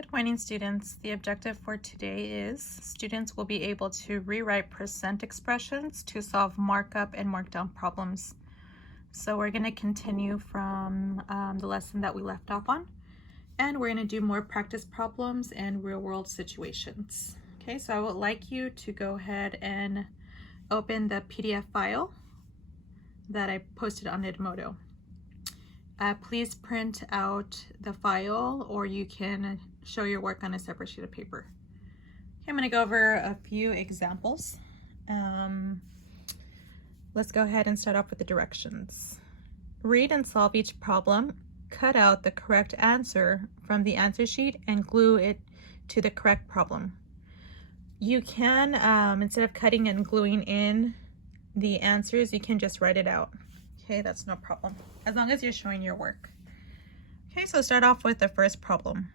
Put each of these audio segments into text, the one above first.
Good morning, students. The objective for today is students will be able to rewrite percent expressions to solve markup and markdown problems. So we're going to continue from the lesson that we left off on, and we're going to do more practice problems and real-world situations. Okay, so I would like you to go ahead and open the PDF file that I posted on Edmodo. Please print out the file, or you can show your work on a separate sheet of paper. Okay, I'm going to go over a few examples. Let's go ahead and start off with the directions. Read and solve each problem. Cut out the correct answer from the answer sheet and glue it to the correct problem. You can, instead of cutting and gluing in the answers, you can just write it out. Okay, that's no problem, as long as you're showing your work. Okay, so start off with the first problem.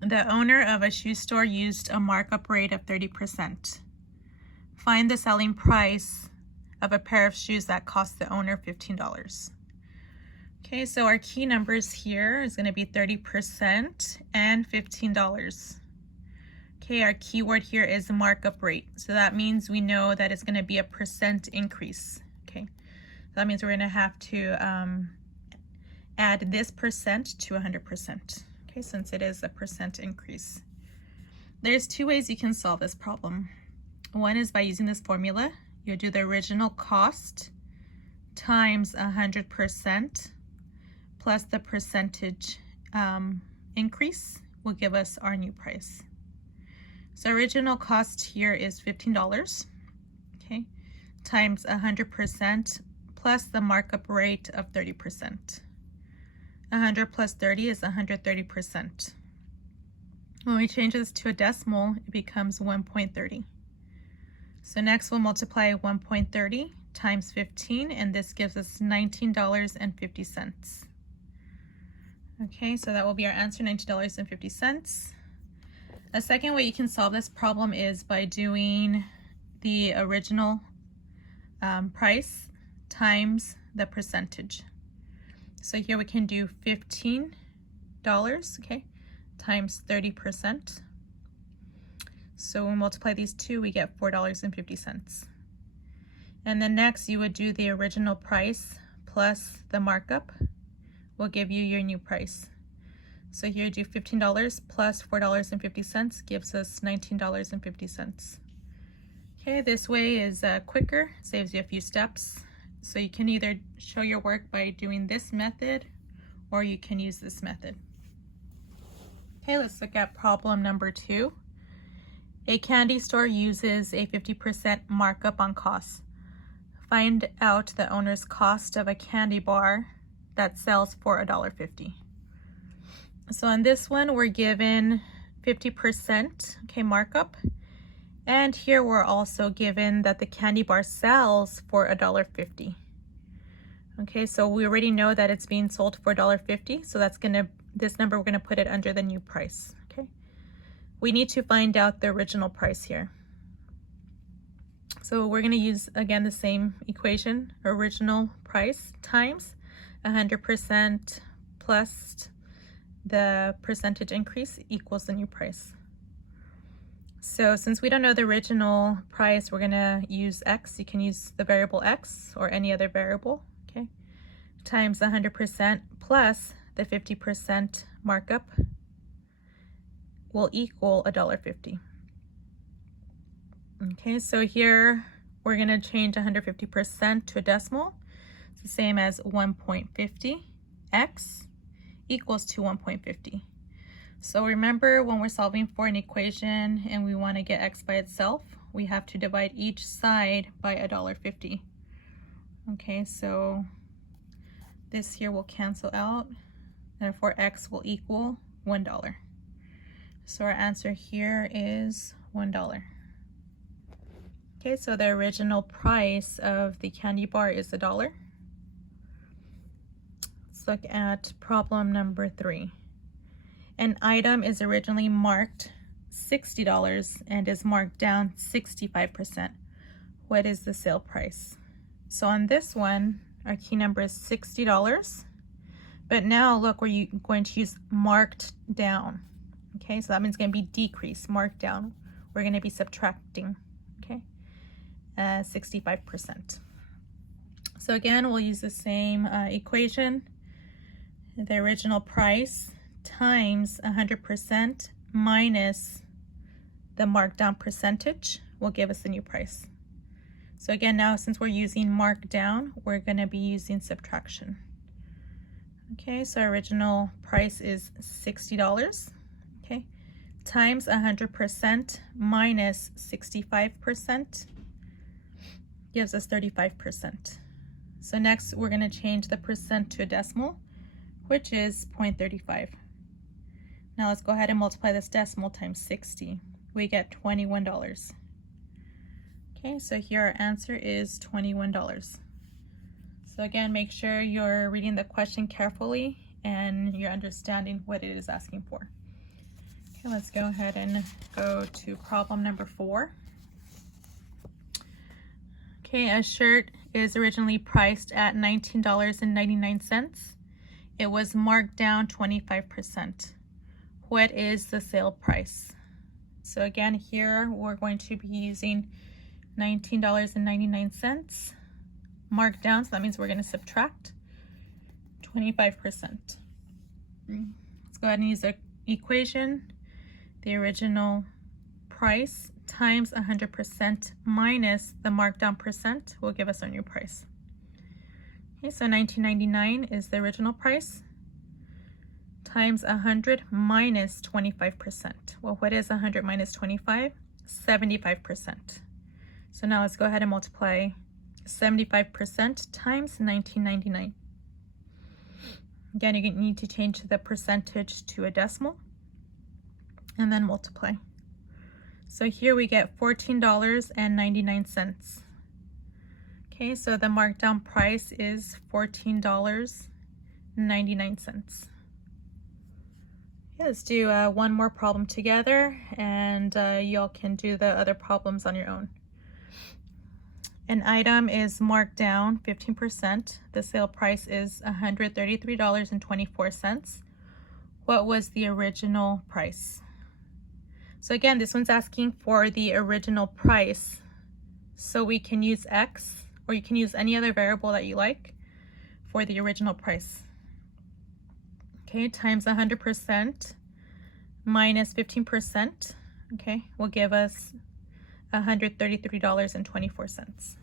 The owner of a shoe store used a markup rate of 30%. Find the selling price of a pair of shoes that cost the owner $15. Okay, so our key numbers here is going to be 30% and $15. Okay, our keyword here is the markup rate. So that means we know that it's going to be a percent increase. Okay, that means we're going to have to add this percent to 100%. Okay, since it is a percent increase. There's two ways you can solve this problem. One is by using this formula. You'll do the original cost times 100% plus the percentage increase will give us our new price. So original cost here is $15, okay, times 100% plus the markup rate of 30%. 100 plus 30 is 130%. When we change this to a decimal, it becomes 1.30. So next we'll multiply 1.30 times 15, and this gives us $19.50. Okay, so that will be our answer, $19.50. A second way you can solve this problem is by doing the original price times the percentage. So here we can do $15, okay, times 30%. So when we multiply these two, we get $4.50. And then next you would do the original price plus the markup will give you your new price. So here do $15 plus $4.50 gives us $19.50. Okay, this way is quicker, saves you a few steps. So you can either show your work by doing this method, or you can use this method. Okay, let's look at problem number 2. A candy store uses a 50% markup on costs. Find out the owner's cost of a candy bar that sells for $1.50. So on this one, we're given 50%, okay, markup. And here we're also given that the candy bar sells for $1.50. Okay, so we already know that it's being sold for $1.50, so that's this number, we're gonna put it under the new price. Okay, we need to find out the original price here. So we're gonna use again the same equation, original price times 100% plus the percentage increase equals the new price. So since we don't know the original price, we're gonna use X. You can use the variable X or any other variable, okay? Times 100% plus the 50% markup will equal $1.50. Okay, so here we're gonna change 150% to a decimal. It's the same as 1.50. X equals to 1.50. So remember, when we're solving for an equation and we want to get X by itself, we have to divide each side by $1.50. Okay, so this here will cancel out, therefore X will equal $1. So our answer here is $1. Okay, so the original price of the candy bar is $1. Let's look at problem number 3. An item is originally marked $60 and is marked down 65%. What is the sale price? So on this one, our key number is $60 But now look, we're going to use marked down. Okay, so that means it's going to be decrease, marked down. We're going to be subtracting, okay, 65%. So again, we'll use the same equation. The original price times 100% minus the markdown percentage will give us the new price. So again, now since we're using markdown, we're going to be using subtraction. Okay, so our original price is $60, okay, times 100% minus 65% gives us 35%. So next we're going to change the percent to a decimal, which is 0.35. Now let's go ahead and multiply this decimal times 60. We get $21. Okay, so here our answer is $21. So again, make sure you're reading the question carefully and you're understanding what it is asking for. Okay, let's go ahead and go to problem number 4. Okay, a shirt is originally priced at $19.99. It was marked down 25%. What is the sale price? So again, here we're going to be using $19.99 marked down, so that means we're going to subtract 25%. Let's go ahead and use the equation. The original price times 100% minus the markdown percent will give us our new price. Okay, so $19.99 is the original price times 100 minus 25%. Well, what is 100 minus 25? 75%. So now let's go ahead and multiply 75% times $19.99. Again, you need to change the percentage to a decimal and then multiply. So here we get $14.99. Okay, so the markdown price is $14.99. Okay, let's do one more problem together, and y'all can do the other problems on your own. An item is marked down 15%. The sale price is $133.24. What was the original price? So again, this one's asking for the original price. So we can use X, or you can use any other variable that you like for the original price. Okay, times 100% minus 15%, okay, will give us $133.24.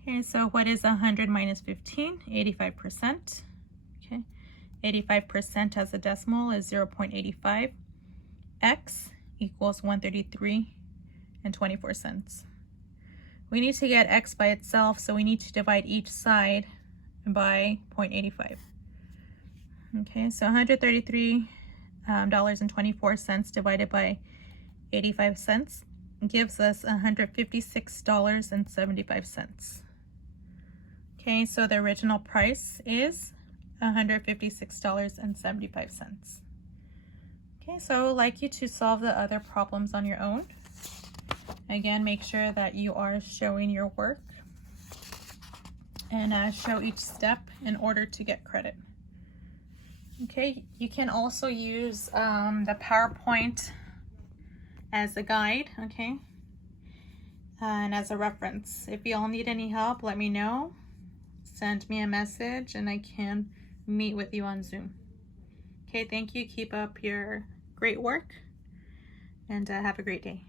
Okay, so what is 100 minus 15? 85%. Okay, 85% as a decimal is 0.85. X equals 133.24. We need to get X by itself, so we need to divide each side by 0.85. Okay, so $133.24 divided by 85 cents gives us $156.75. Okay, so the original price is $156.75. Okay, so I would like you to solve the other problems on your own. Again, make sure that you are showing your work and show each step in order to get credit. Okay, you can also use the PowerPoint as a guide, okay, and as a reference. If you all need any help, let me know. Send me a message and I can meet with you on Zoom. Okay, thank you. Keep up your great work and have a great day.